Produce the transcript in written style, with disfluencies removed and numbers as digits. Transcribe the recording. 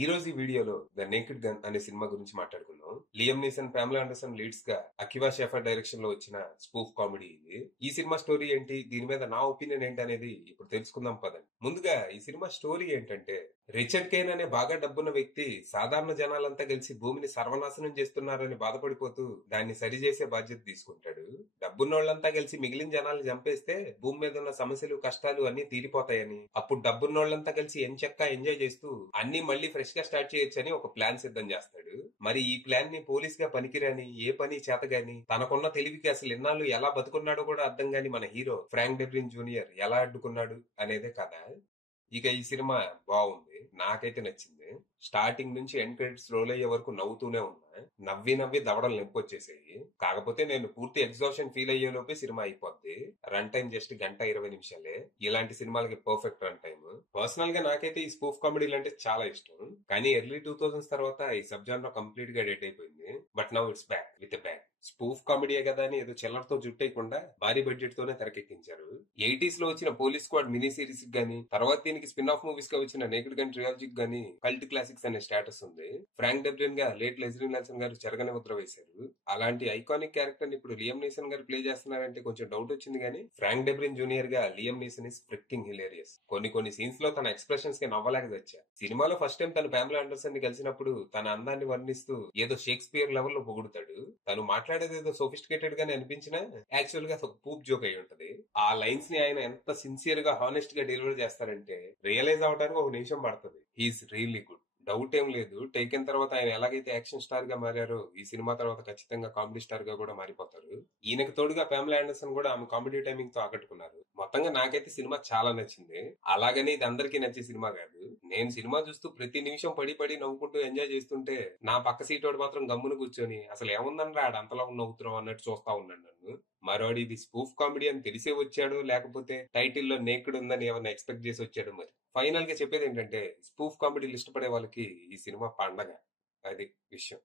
ఈ రోజు ఈ వీడియోలో ద నేకెడ్ గన్ అనే సినిమా గురించి మాట్లాడుకుందాం. లియం నీసన్, పామెలా ఆండర్సన్ లీడ్స్ గా అకివా షెఫర్ డైరెక్షన్ లో వచ్చిన స్పూఫ్ కామెడీ ఇది. ఈ సినిమా స్టోరీ ఏంటి, దీని మీద నా ఒపీనియన్ ఏంటి అనేది ఇప్పుడు తెలుసుకుందాం పదండి. ముందుగా ఈ సినిమా స్టోరీ ఏంటంటే, రిచర్డ్ కేన్ అనే బాగా డబ్బున్న వ్యక్తి సాధారణ జనాలంతా కలిసి భూమిని సర్వనాశనం చేస్తున్నారని బాధపడిపోతూ దాన్ని సరిచేసే బాధ్యత తీసుకుంటాడు. డబ్బున్నోళ్లంతా కలిసి మిగిలిన జనాలను చంపేస్తే భూమి మీద ఉన్న సమస్యలు, కష్టాలు అన్ని తీరిపోతాయని, అప్పుడు డబ్బున్నోళ్లంతా కలిసి ఎంచక్కా ఎంజాయ్ చేస్తూ అన్ని మళ్ళీ ఫ్రెష్ గా స్టార్ట్ చేయొచ్చని ఒక ప్లాన్ సిద్ధం చేస్తాడు. మరి ఈ ప్లాన్ ని పోలీస్ గా పనికిరాని, ఏ పని చేతగాని, తనకున్న తెలివికి అసలు ఎన్నాళ్ళు ఎలా బతుకున్నాడో కూడా అర్థం గాని మన హీరో ఫ్రాంక్ డెబ్రిన్ జూనియర్ ఎలా అడ్డుకున్నాడు అనేదే కథ. ఇక ఈ సినిమా బాగుంది, నాకైతే నచ్చింది. స్టార్టింగ్ నుంచి ఎండ్ క్రెడిట్స్ రోల్ అయ్యే వరకు నవ్వుతూనే ఉన్నా. నవ్వి నవ్వి దవడలు నొప్పొచ్చేసాయి. కాకపోతే నేను పూర్తి ఎగ్జాషన్ ఫీల్ అయ్యే లోపే సినిమా అయిపోద్ది. రన్ టైం జస్ట్ 1:20 నిమిషాలే. ఇలాంటి సినిమాలకి పర్ఫెక్ట్ రన్ టైమ్. పర్సనల్ గా నాకైతే ఈ స్పూఫ్ కామెడీలు అంటే చాలా ఇష్టం. కానీ ఎర్లీ 2000s తర్వాత ఈ సబ్ జానర్ కంప్లీట్ గా డెడ్ అయిపోయింది. But now it's back with back. Spoof కామెడీయే కదా అని ఏదో చిల్లరతో జుట్టేయకుండా భారీ బడ్జెట్ తోనే తెరకెక్కించారు. 80s లో వచ్చిన పోలీస్ స్క్వాడ్ మినీ సిరీస్ గానీ, తర్వాత దీనికి స్పిన్ ఆఫ్ మూవీస్ గా వచ్చిన నేకెడ్ గన్ ట్రియాలజీకి గానీ కల్ట్ క్లాసిక్స్ అనే స్టేటస్ ఉంది. ఫ్రాంక్ డెబ్రిన్ గా లేట్ లెస్లీ నెల్సన్ గారు చెరగని ముద్ర వేశారు. అలాంటి ఐకానిక్ క్యారెక్టర్ ని ఇప్పుడు లియం నీసన్ గారు ప్లే చేస్తున్నారంటే కొంచెం డౌట్ వచ్చింది. కానీ ఫ్రాంక్ డెబ్రిన్ జూనియర్ గా లియం నీసన్ ఇస్ ఫ్రిక్కింగ్ హిలేరియస్. కొన్ని సీన్స్ లో తన ఎక్స్ప్రెషన్స్ కి నవ్వలేక తెచ్చా. సినిమాలో ఫస్ట్ టైం తను పామెలా ఆండర్సన్ ని కలిసినప్పుడు తన అందాన్ని వర్ణిస్తూ ఏదో షేక్స్పియర్ లెవెల్ లో పొగుడుతాడు. తను మాట్లాడేది ఏదో సోఫిస్టికేటెడ్ గానే అనిపించినా యాక్చువల్ గా పూప్ జోక్ అయి ఉంటది. ఆ లైన్స్ ని ఆయన ఎంత సిన్సియర్ గా, హానెస్ట్ గా డెలివర్ చేస్తారంటే రియలైజ్ అవడానికి ఒక నిమిషం పడుతుంది. He's really good. డౌట్ ఏం లేదు, టేకెన్ తర్వాత ఆయన ఎలాగైతే యాక్షన్ స్టార్ గా మారారో ఈ సినిమా తర్వాత ఖచ్చితంగా కామెడీ స్టార్ గా కూడా మారిపోతారు. ఈయనకు తోడుగా పామెలా ఆండర్సన్ కూడా ఆమె కామెడీ టైమింగ్ తో ఆకట్టుకున్నారు. మొత్తంగా నాకైతే సినిమా చాలా నచ్చింది. అలాగని ఇది అందరికీ నచ్చే సినిమా కాదు. నేను సినిమా చూస్తూ ప్రతి నిమిషం పడి నవ్వుకుంటూ ఎంజాయ్ చేస్తుంటే నా పక్క సీట్ వాడు మాత్రం గమ్మున కూర్చొని అసలు ఏముందనరా ఆడ అంతలా నవ్వుతున్నాం అన్నట్టు చూస్తా ఉన్నాడు నన్ను. మరోడి ఇది స్పూఫ్ కామెడీ అని తెలిసే వచ్చాడు, లేకపోతే టైటిల్లో నేకెడ్ ఉందని ఏమన్నా ఎక్స్పెక్ట్ చేసి వచ్చాడు. మరి ఫైనల్ గా చెప్పేది ఏంటంటే, స్పూఫ్ కామెడీలు ఇష్టపడే వాళ్ళకి ఈ సినిమా పండగ. అది విషయం.